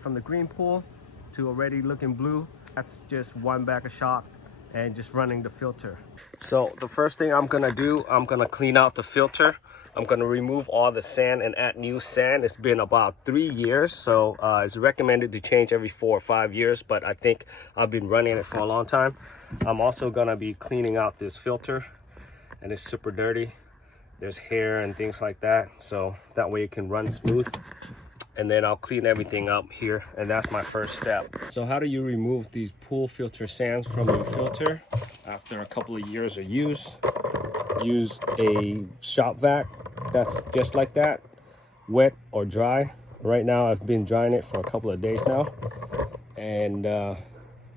From the green pool to already looking blue, that's just one bag of shock and just running the filter. So the first thing I'm gonna do, I'm gonna clean out the filter. I'm gonna remove all the sand and add new sand. It's been about 3 years, so it's recommended to change every 4 or 5 years, but I think I've been running it for a long time. I'm also gonna be cleaning out this filter, and it's super dirty. There's hair and things like that, so that way it can run smooth. And then I'll clean everything up here, and that's my first step. So how do you remove these pool filter sands from your filter after a couple of years of use? Use a shop vac that's just like that, wet or dry. Right now I've been drying it for a couple of days now. And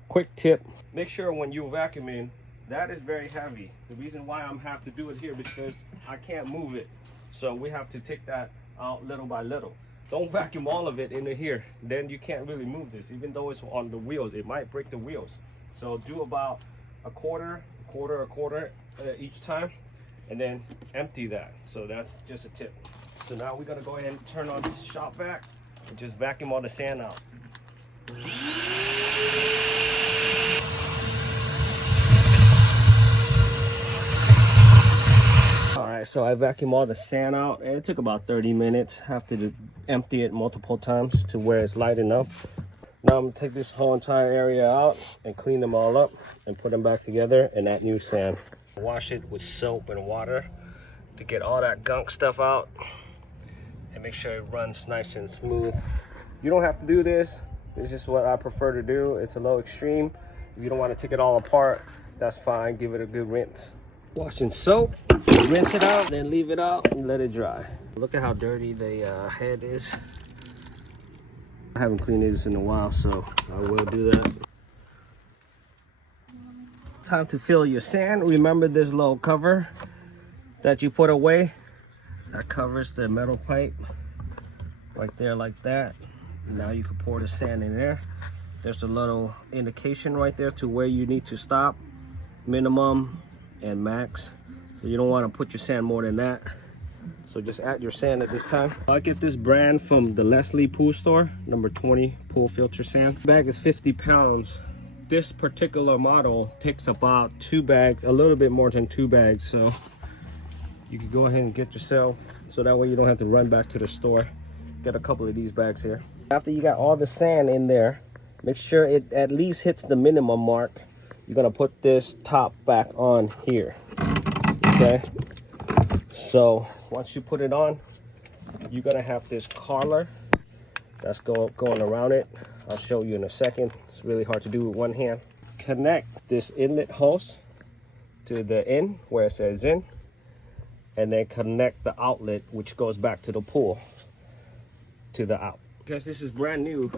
quick tip, make sure when you vacuuming, that is very heavy. The reason why I'm have to do it here because I can't move it, so we have to take that out little by little. Don't vacuum all of it into here, then you can't really move this. Even though it's on the wheels, it might break the wheels. So do about a quarter each time, and then empty that. So that's just a tip. So now we're gonna go ahead and turn on this shop vac and just vacuum all the sand out. Alright, so I vacuumed all the sand out, and it took about 30 minutes. Have to empty it multiple times to where it's light enough. Now I'm gonna take this whole entire area out and clean them all up and put them back together and add new sand. Wash it with soap and water to get all that gunk stuff out and make sure it runs nice and smooth. You don't have to do this. This is what I prefer to do. It's a little extreme. If you don't want to take it all apart, that's fine. Give it a good rinse. Wash in soap, rinse it out, then leave it out and let it dry. Look at how dirty the head is. I haven't cleaned this in a while, so I will do that. Time to fill your sand. Remember this little cover that you put away? That covers the metal pipe right there like that. Now you can pour the sand in there. There's a little indication right there to where you need to stop, minimum and max. So you don't want to put your sand more than that. So just add your sand at this time. I get this brand from the Leslie Pool Store, number 20 pool filter sand. The bag is 50 pounds. This particular model takes about 2 bags, a little bit more than 2 bags. So you can go ahead and get yourself, so that way you don't have to run back to the store. Get a couple of these bags here. After you got all the sand in there, make sure it at least hits the minimum mark. You're gonna put this top back on here, okay? So once you put it on, you're gonna have this collar that's going around it. I'll show you in a second. It's really hard to do with one hand. Connect this inlet hose to the in where it says in, and then connect the outlet, which goes back to the pool, to the out. Because this is brand new,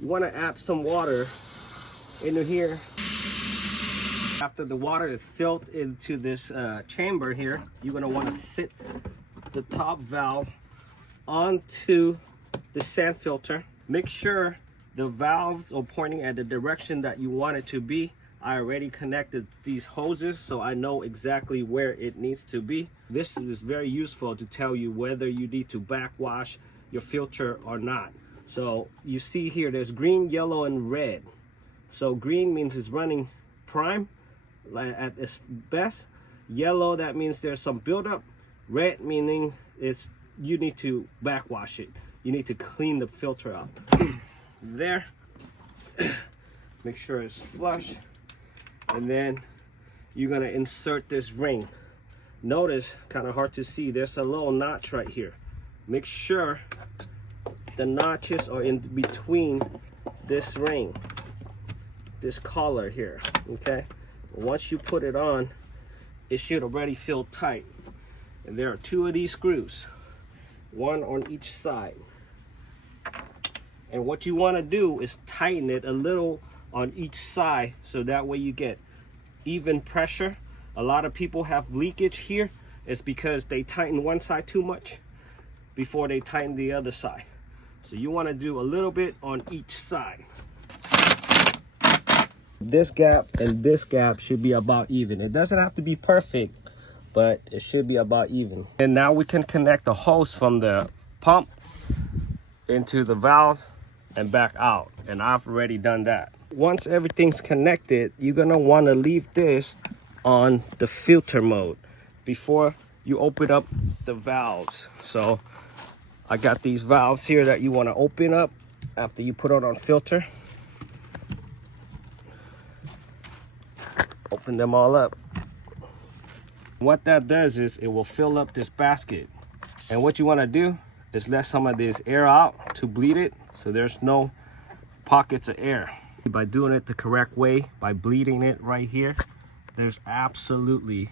you wanna add some water into here. After the water is filled into this chamber here, you're gonna wanna sit the top valve onto the sand filter. Make sure the valves are pointing at the direction that you want it to be. I already connected these hoses, so I know exactly where it needs to be. This is very useful to tell you whether you need to backwash your filter or not. So you see here, there's green, yellow, and red. So green means it's running prime at its best. Yellow, that means there's some buildup. Red meaning it's you need to backwash it. You need to clean the filter out. There. Make sure it's flush. And then you're gonna insert this ring. Notice, kind of hard to see, there's a little notch right here. Make sure the notches are in between this ring, this collar here, okay? Once you put it on, it should already feel tight. And there are 2 of these screws, 1 on each side. And what you want to do is tighten it a little on each side, so that way you get even pressure. A lot of people have leakage here. It's because they tighten one side too much before they tighten the other side. So you want to do a little bit on each side. This gap and this gap should be about even. It doesn't have to be perfect, but it should be about even. And now we can connect the hose from the pump into the valve. and back out, and I've already done that. Once everything's connected, you're gonna want to leave this on the filter mode before you open up the valves. So I got these valves here that you want to open up after you put it on filter. Open them all up. What that does is it will fill up this basket, and what you want to do is let some of this air out to bleed it, so there's no pockets of air. By doing it the correct way, by bleeding it right here, there's absolutely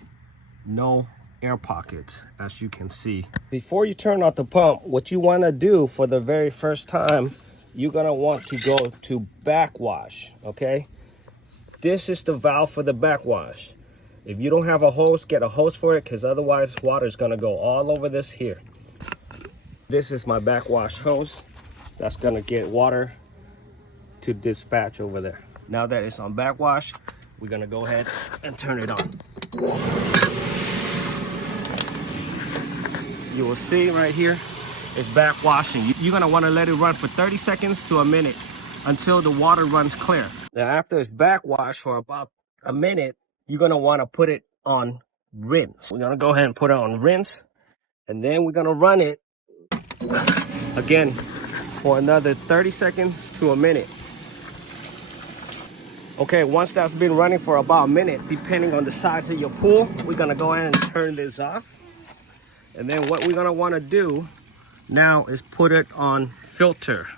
no air pockets, as you can see. Before you turn off the pump, what you want to do for the very first time, you're gonna want to go to backwash. Okay, this is the valve for the backwash. If you don't have a hose, get a hose for it, because otherwise water is gonna go all over this here. This is my backwash hose that's gonna get water to dispatch over there. Now that it's on backwash, we're gonna go ahead and turn it on. You will see right here, it's backwashing. You're gonna wanna let it run for 30 seconds to a minute until the water runs clear. Now after it's backwash for about a minute, you're gonna wanna put it on rinse. We're gonna go ahead and put it on rinse, and then we're gonna run it again for another 30 seconds to a minute. Okay, once that's been running for about a minute, depending on the size of your pool, we're gonna go ahead and turn this off. And then what we're gonna wanna do now is put it on filter.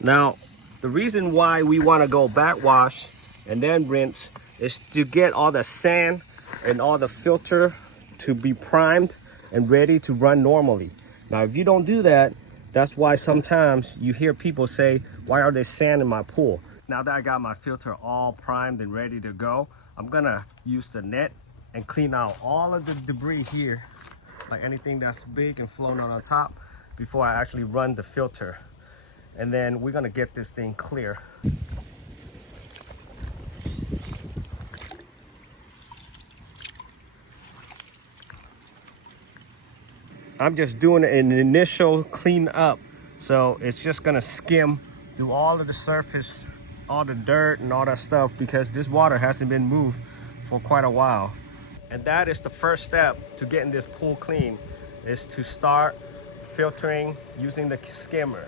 Now, the reason why we wanna go backwash and then rinse is to get all the sand and all the filter to be primed and ready to run normally. Now, if you don't do that, that's why sometimes you hear people say, why are there sand in my pool? Now that I got my filter all primed and ready to go, I'm gonna use the net and clean out all of the debris here, like anything that's big and floating on top, before I actually run the filter. And then we're gonna get this thing clear. I'm just doing an initial clean up, so it's just gonna skim through all of the surface, all the dirt and all that stuff, because this water hasn't been moved for quite a while. And that is the first step to getting this pool clean, is to start filtering using the skimmer.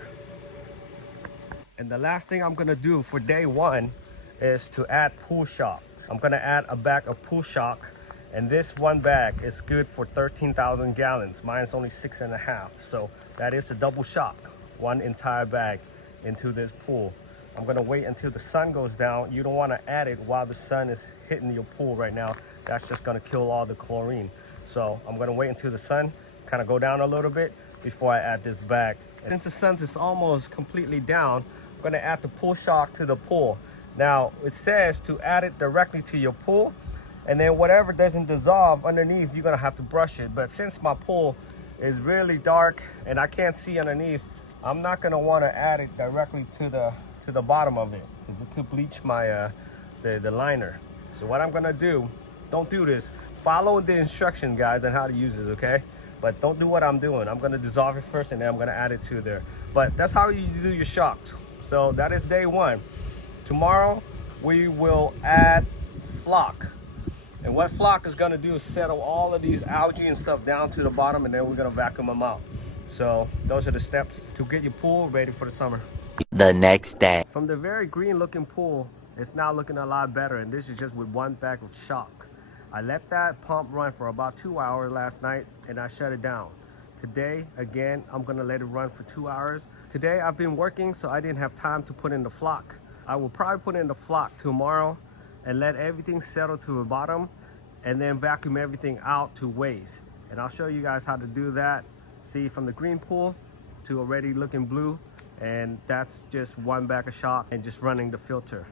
And the last thing I'm gonna do for day one is to add pool shock. I'm gonna add a bag of pool shock, and this one bag is good for 13,000 gallons. Mine's only 6.5, so that is a double shock, one entire bag into this pool. I'm gonna wait until the sun goes down. You don't wanna add it while the sun is hitting your pool right now. That's just gonna kill all the chlorine. So I'm gonna wait until the sun kind of go down a little bit before I add this bag. And since the sun is almost completely down, I'm gonna add the pool shock to the pool. Now, it says to add it directly to your pool, and then whatever doesn't dissolve underneath, you're gonna have to brush it. But since my pool is really dark and I can't see underneath, I'm not gonna wanna add it directly to the bottom of it, because it could bleach my the liner. So what I'm gonna do, don't do this. Follow the instruction, guys, on how to use this, okay? But don't do what I'm doing. I'm gonna dissolve it first, and then I'm gonna add it to there. But that's how you do your shocks. So that is day one. Tomorrow, we will add flock. And what flock is gonna do is settle all of these algae and stuff down to the bottom, and then we're gonna vacuum them out. So those are the steps to get your pool ready for the summer. The next day. From the very green looking pool, it's now looking a lot better, and this is just with one bag of shock. I let that pump run for about 2 hours last night, and I shut it down. Today, again, I'm gonna let it run for 2 hours. Today I've been working, so I didn't have time to put in the flock. I will probably put in the flock tomorrow and let everything settle to the bottom, and then vacuum everything out to waste. And I'll show you guys how to do that. See, from the green pool to already looking blue, and that's just one bag of shock and just running the filter.